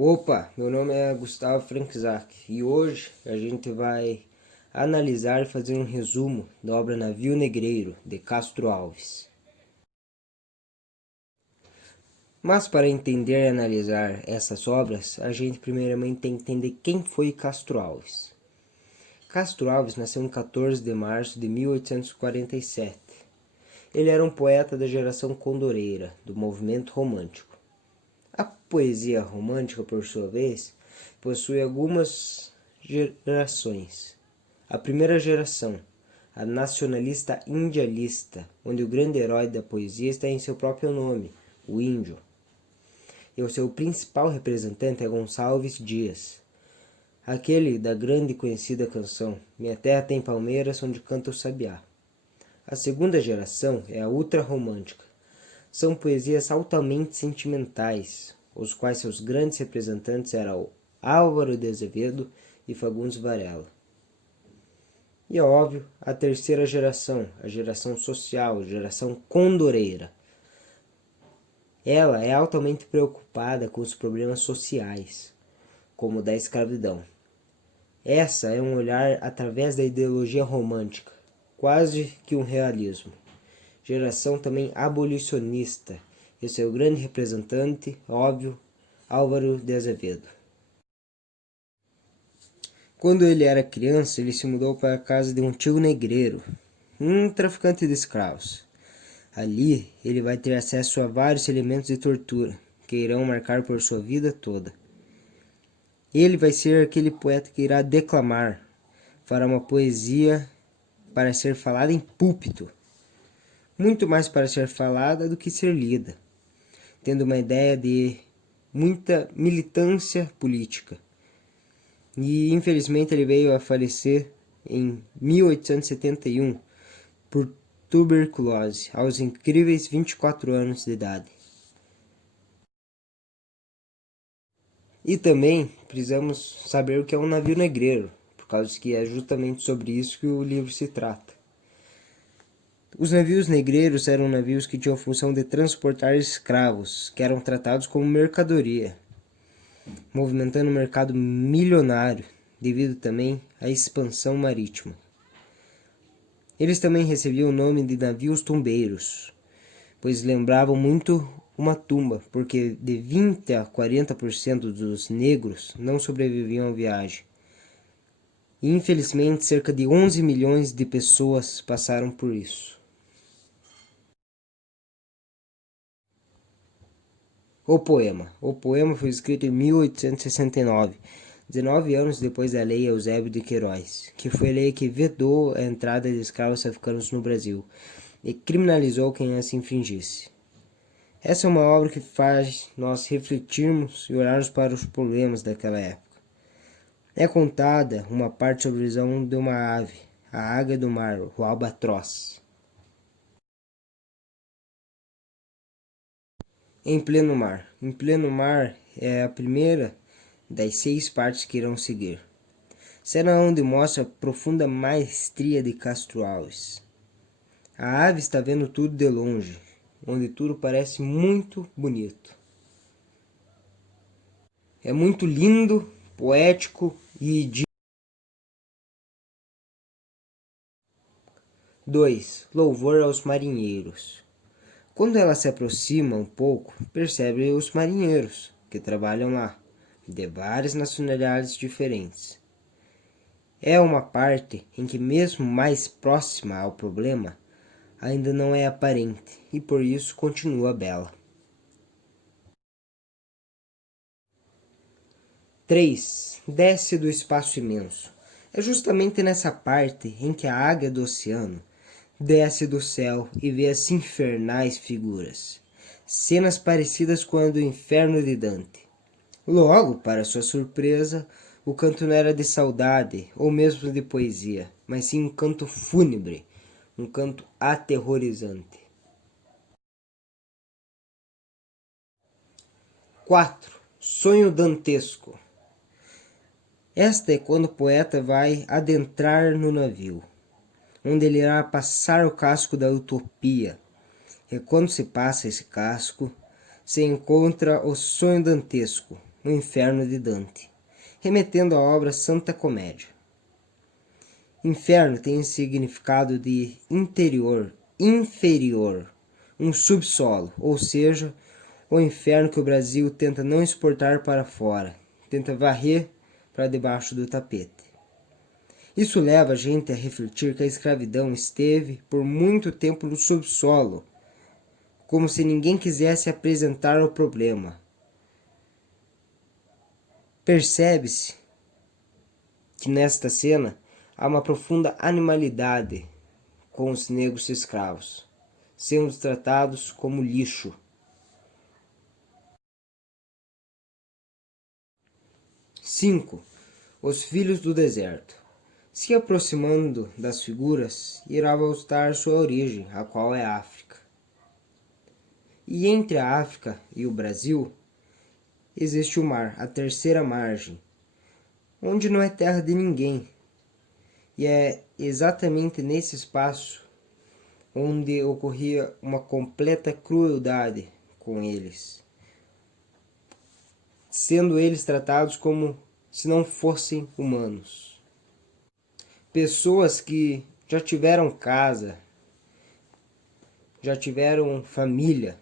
Opa, meu nome é Gustavo Frankzak e hoje a gente vai analisar e fazer um resumo da obra Navio Negreiro, de Castro Alves. Mas para entender e analisar essas obras, a gente primeiramente tem que entender quem foi Castro Alves. Castro Alves nasceu em 14 de março de 1847. Ele era um poeta da geração condoreira, do movimento romântico. A poesia romântica, por sua vez, possui algumas gerações. A primeira geração, a nacionalista indialista, onde o grande herói da poesia está em seu próprio nome, o índio. E o seu principal representante é Gonçalves Dias, aquele da grande e conhecida canção Minha Terra Tem Palmeiras, onde canta o sabiá. A segunda geração é a ultrarromântica. São poesias altamente sentimentais, os quais seus grandes representantes eram Álvaro de Azevedo e Fagundes Varela. E é óbvio, a terceira geração, a geração social, a geração condoreira. Ela é altamente preocupada com os problemas sociais, como o da escravidão. Essa é um olhar através da ideologia romântica, quase que um realismo. Geração também abolicionista, e seu grande representante, óbvio, Álvaro de Azevedo. Quando ele era criança, ele se mudou para a casa de um tio negreiro, um traficante de escravos. Ali, ele vai ter acesso a vários elementos de tortura, que irão marcar por sua vida toda. Ele vai ser aquele poeta que irá declamar, fará uma poesia para ser falada em púlpito, muito mais para ser falada do que ser lida, tendo uma ideia de muita militância política. E infelizmente ele veio a falecer em 1871 por tuberculose, aos incríveis 24 anos de idade. E também precisamos saber o que é um navio negreiro, por causa que é justamente sobre isso que o livro se trata. Os navios negreiros eram navios que tinham a função de transportar escravos, que eram tratados como mercadoria, movimentando um mercado milionário, devido também à expansão marítima. Eles também recebiam o nome de navios tumbeiros, pois lembravam muito uma tumba, porque de 20 a 40% dos negros não sobreviviam à viagem. E infelizmente cerca de 11 milhões de pessoas passaram por isso. O poema foi escrito em 1869, 19 anos depois da Lei Eusébio de Queiroz, que foi a lei que vedou a entrada de escravos africanos no Brasil e criminalizou quem as infringisse. Essa é uma obra que faz nós refletirmos e olharmos para os problemas daquela época. É contada uma parte sobre a visão de uma ave, a águia do mar, o albatroz. Em pleno mar. Em pleno mar é a primeira das 6 partes que irão seguir. Cena onde mostra a profunda maestria de Castro Alves. A ave está vendo tudo de longe, onde tudo parece muito bonito. É muito lindo, poético e 2. Louvor aos marinheiros. Quando ela se aproxima um pouco, percebe os marinheiros que trabalham lá, de várias nacionalidades diferentes. É uma parte em que, mesmo mais próxima ao problema, ainda não é aparente e por isso continua bela. 3. Desce do espaço imenso. É justamente nessa parte em que a águia do oceano desce do céu e vê as infernais figuras, cenas parecidas com a do inferno de Dante. Logo, para sua surpresa, o canto não era de saudade ou mesmo de poesia, mas sim um canto fúnebre, um canto aterrorizante. 4. Sonho dantesco. Esta é quando o poeta vai adentrar no navio, onde ele irá passar o casco da utopia. E quando se passa esse casco, se encontra o sonho dantesco, no Inferno de Dante, remetendo à obra Santa Comédia. Inferno tem significado de interior, inferior, um subsolo, ou seja, o inferno que o Brasil tenta não exportar para fora, tenta varrer para debaixo do tapete. Isso leva a gente a refletir que a escravidão esteve por muito tempo no subsolo, como se ninguém quisesse apresentar o problema. Percebe-se que nesta cena há uma profunda animalidade com os negros escravos, sendo tratados como lixo. 5. Os filhos do deserto. Se aproximando das figuras, irá voltar sua origem, a qual é a África. E entre a África e o Brasil, existe o mar, a terceira margem, onde não é terra de ninguém. E é exatamente nesse espaço onde ocorria uma completa crueldade com eles, sendo eles tratados como se não fossem humanos. Pessoas que já tiveram casa, já tiveram família,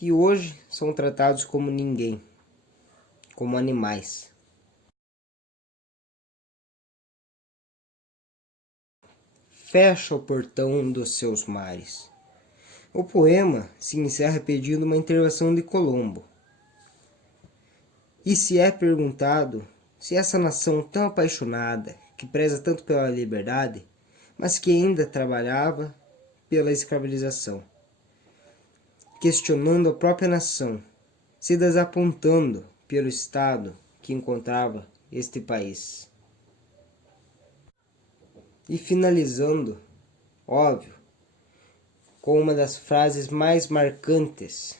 e hoje são tratados como ninguém, como animais. Fecha o portão dos seus mares. O poema se encerra pedindo uma intervenção de Colombo. E se é perguntado se essa nação tão apaixonada, que preza tanto pela liberdade, mas que ainda trabalhava pela escravização, questionando a própria nação, se desapontando pelo estado que encontrava este país. E finalizando, óbvio, com uma das frases mais marcantes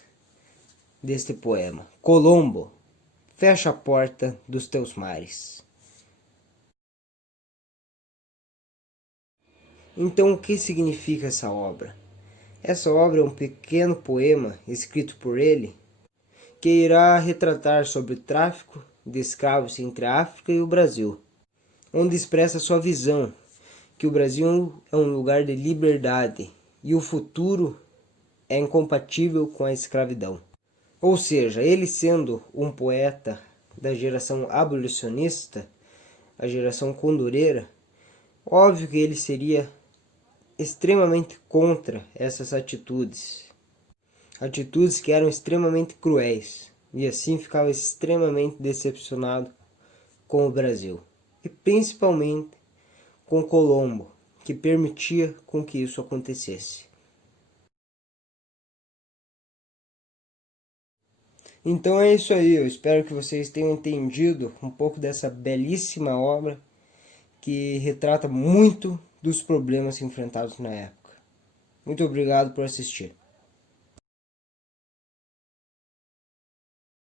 deste poema: Colombo, fecha a porta dos teus mares. Então, o que significa essa obra? Essa obra é um pequeno poema escrito por ele que irá retratar sobre o tráfico de escravos entre a África e o Brasil, onde expressa sua visão que o Brasil é um lugar de liberdade e o futuro é incompatível com a escravidão. Ou seja, ele sendo um poeta da geração abolicionista, a geração condoreira, óbvio que ele seria extremamente contra essas atitudes. Atitudes que eram extremamente cruéis. E assim ficava extremamente decepcionado com o Brasil. E principalmente com Colombo, que permitia com que isso acontecesse. Então é isso aí, eu espero que vocês tenham entendido um pouco dessa belíssima obra que retrata muito dos problemas enfrentados na época. Muito obrigado por assistir.